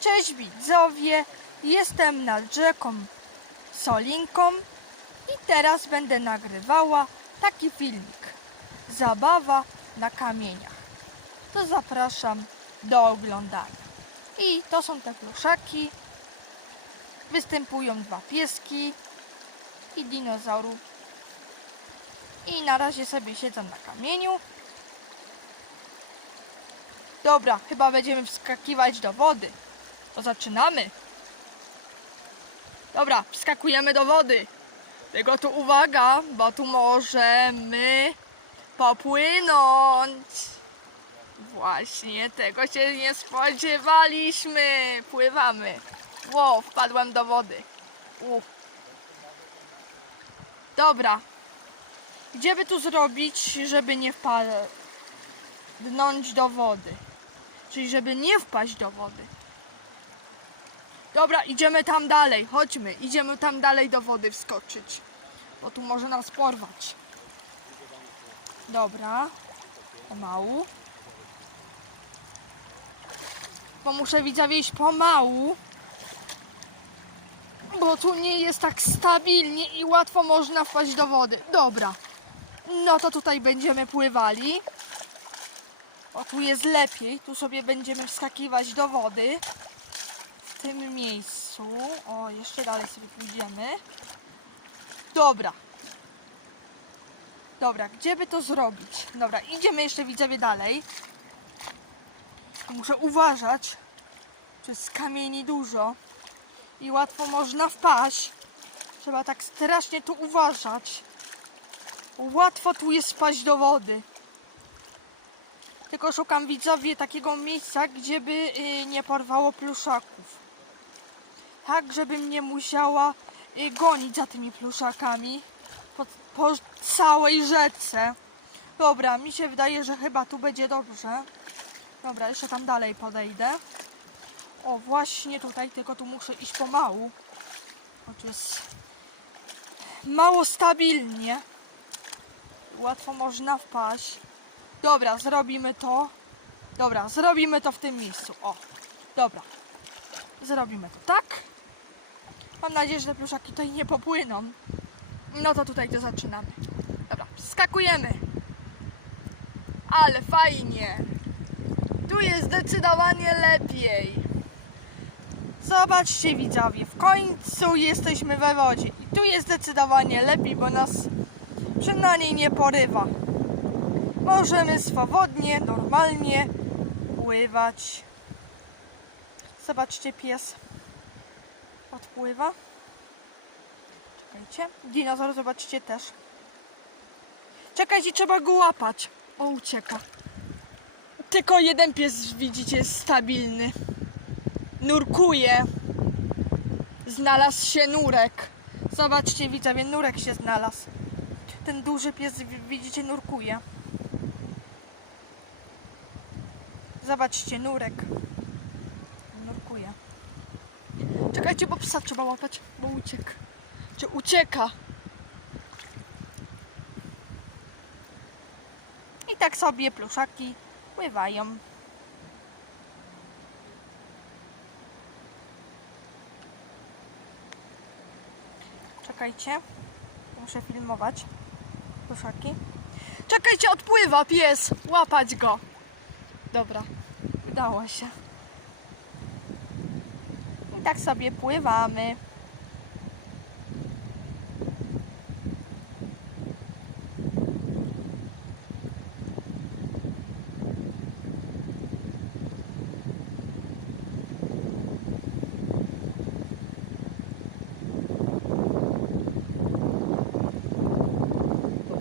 Cześć widzowie, jestem nad rzeką Solinką i teraz będę nagrywała taki filmik. Zabawa na kamieniach. To zapraszam do oglądania. I to są te pluszaki. Występują dwa pieski i dinozaurów. I na razie sobie siedzą na kamieniu. Dobra, chyba będziemy wskakiwać do wody. To zaczynamy. Dobra, wskakujemy do wody. Tylko tu uwaga, bo tu możemy popłynąć. Właśnie, tego się nie spodziewaliśmy. Pływamy. Ło, wpadłem do wody. U. Dobra. Gdzie by tu zrobić, żeby nie wpadnąć do wody? Czyli żeby nie wpaść do wody. Dobra, idziemy tam dalej. Chodźmy, idziemy tam dalej do wody wskoczyć. Bo tu może nas porwać. Dobra. Pomału. Bo muszę widzowie iść pomału. Bo tu nie jest tak stabilnie i łatwo można wpaść do wody. Dobra. No to tutaj będziemy pływali. O, tu jest lepiej. Tu sobie będziemy wskakiwać do wody. W tym miejscu. O, jeszcze dalej sobie pójdziemy. Dobra. Dobra, gdzie by to zrobić? Dobra, idziemy jeszcze widzowie dalej. Muszę uważać. Tu jest kamieni dużo. I łatwo można wpaść. Trzeba tak strasznie tu uważać. Łatwo tu jest wpaść do wody. Tylko szukam widzowie takiego miejsca, gdzie by y, nie porwało pluszaków. Tak, żebym nie musiała y, gonić za tymi pluszakami po, po całej rzece. Dobra, mi się wydaje, że chyba tu będzie dobrze. Dobra, jeszcze tam dalej podejdę. O, właśnie tutaj, tylko tu muszę iść pomału. O, tu jest mało stabilnie. Łatwo można wpaść. Dobra, zrobimy to. Dobra, zrobimy to w tym miejscu. O, dobra. Zrobimy to tak. Mam nadzieję, że te pluszaki tutaj nie popłyną. No to tutaj to zaczynamy. Dobra, skakujemy. Ale fajnie. Tu jest zdecydowanie lepiej. Zobaczcie widzowie, w końcu jesteśmy we wodzie. I tu jest zdecydowanie lepiej, bo nas przynajmniej nie porywa. Możemy swobodnie, normalnie pływać. Zobaczcie, pies odpływa. Czekajcie. Dinozaur, zobaczcie też. Czekajcie, trzeba go łapać. O, ucieka. Tylko jeden pies, widzicie, jest stabilny. Nurkuje. Znalazł się nurek. Zobaczcie, widzowie, nurek się znalazł. Ten duży pies, wi- widzicie, nurkuje. Zobaczcie, nurek. Nurkuje. Czekajcie, bo psa trzeba łapać, bo uciekł. Czy ucieka? I tak sobie pluszaki pływają. Czekajcie. Muszę filmować. Pluszaki. Czekajcie, odpływa pies! Łapać go! Dobra, udało się. I tak sobie pływamy.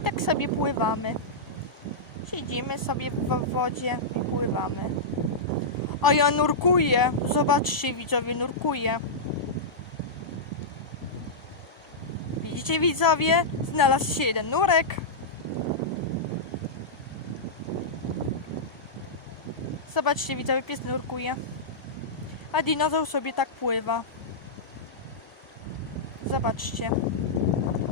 Tak sobie pływamy. Siedzimy sobie w wodzie i pływamy. A ja nurkuję. Zobaczcie, widzowie, nurkuję. Widzicie, widzowie? Znalazł się jeden nurek. Zobaczcie, widzowie, pies nurkuje. A dinozaur sobie tak pływa. Zobaczcie.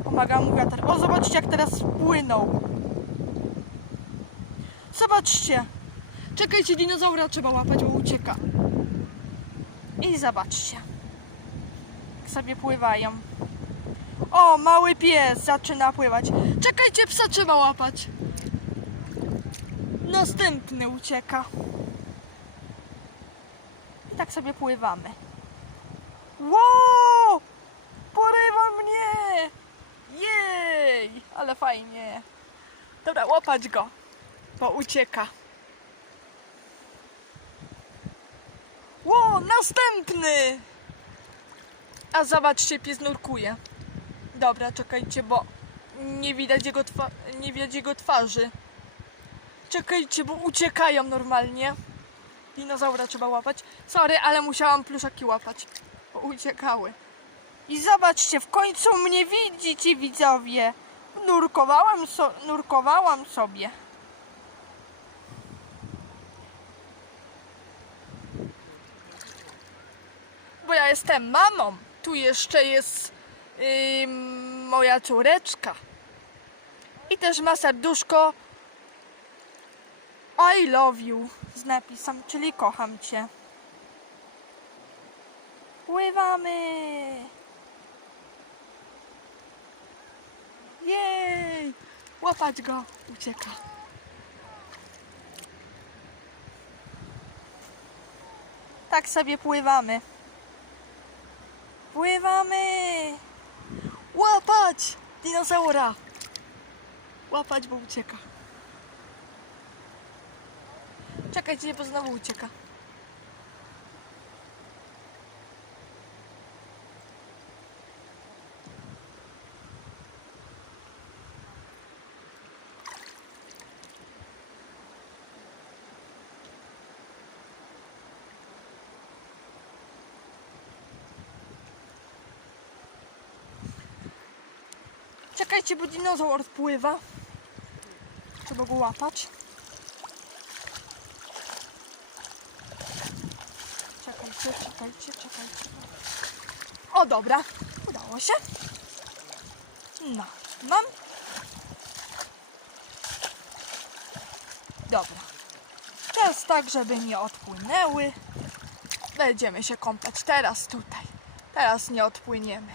Pomaga mu wiatr. O, zobaczcie, jak teraz płynął. Zobaczcie. Czekajcie, dinozaura trzeba łapać, bo ucieka. I zobaczcie. Jak sobie pływają. O, mały pies zaczyna pływać. Czekajcie, psa trzeba łapać. Następny ucieka. I tak sobie pływamy. Wow! Porywa mnie! Jej! Ale fajnie. Dobra, łapać go, bo ucieka. Następny! A zobaczcie, pies nurkuje. Dobra, czekajcie, bo nie widać jego, nie widać jego twarzy. Czekajcie, bo uciekają normalnie. Dinozaura trzeba łapać. Sorry, ale musiałam pluszaki łapać, bo uciekały. I zobaczcie, w końcu mnie widzicie, widzowie. Nurkowałam, so- nurkowałam sobie. Jestem mamą. Tu jeszcze jest ym, moja córeczka. I też ma serduszko I love you z napisem, czyli kocham cię. Pływamy! Jej! Łapać go! Ucieka. Tak sobie pływamy. Pływamy! Łapać! Dinozaura! Łapać, bo ucieka. Czekajcie, bo znowu ucieka. Czekajcie, bo dinozaur odpływa. Trzeba go łapać. Czekajcie, czekajcie, czekajcie. O, dobra. Udało się. No, mam. Dobra. Teraz tak, żeby nie odpłynęły. Będziemy się kąpać teraz tutaj. Teraz nie odpłyniemy.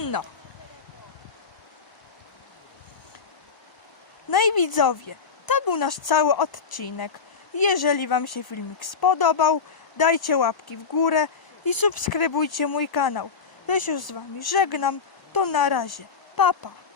No. No i widzowie, to był nasz cały odcinek. Jeżeli Wam się filmik spodobał, dajcie łapki w górę i subskrybujcie mój kanał. Ja się z Wami żegnam. To na razie. Papa. Pa.